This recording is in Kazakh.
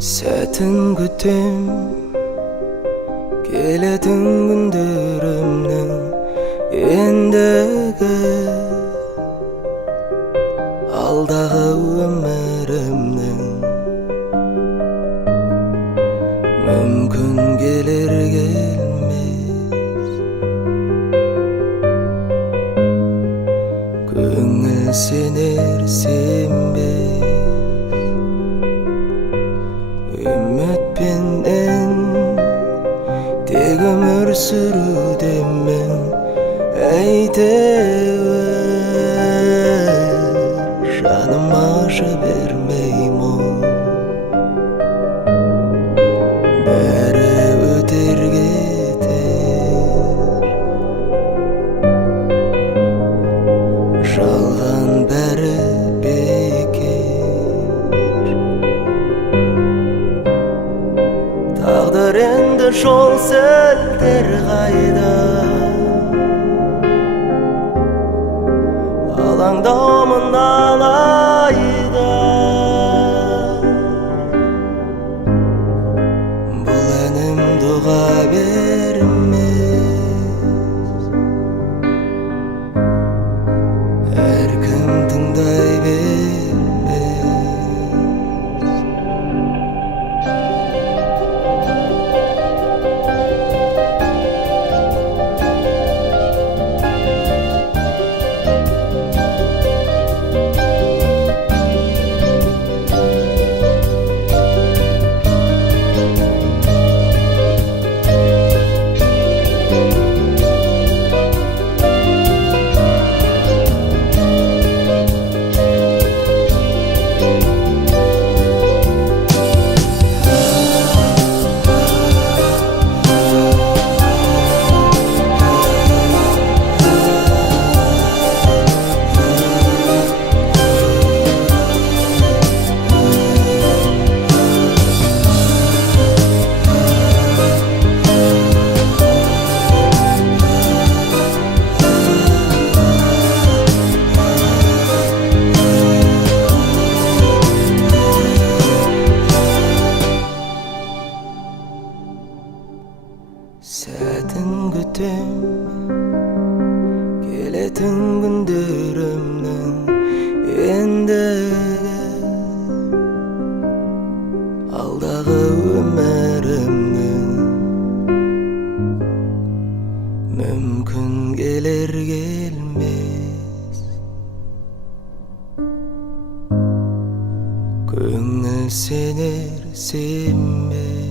Сәтін күтем, келетін күндерімнің ендігі алдағы өмірімнің мүмкін келер келмес көңіл сенер сенбес үмітпенен тек өмір сүрудемін әйтеуір жаным аша бермей мұң бәрі өтер кетер жалған бәрі тағдыр енді жол сілтер қайда алаңдаумын алайда бұл әнім дұға бермес әркім тыңдай бермес Сәтін күтем, келетін күндерімнің ендігі алдағы өмірімнің мүмкін келер келмес көңіл сенер сенбес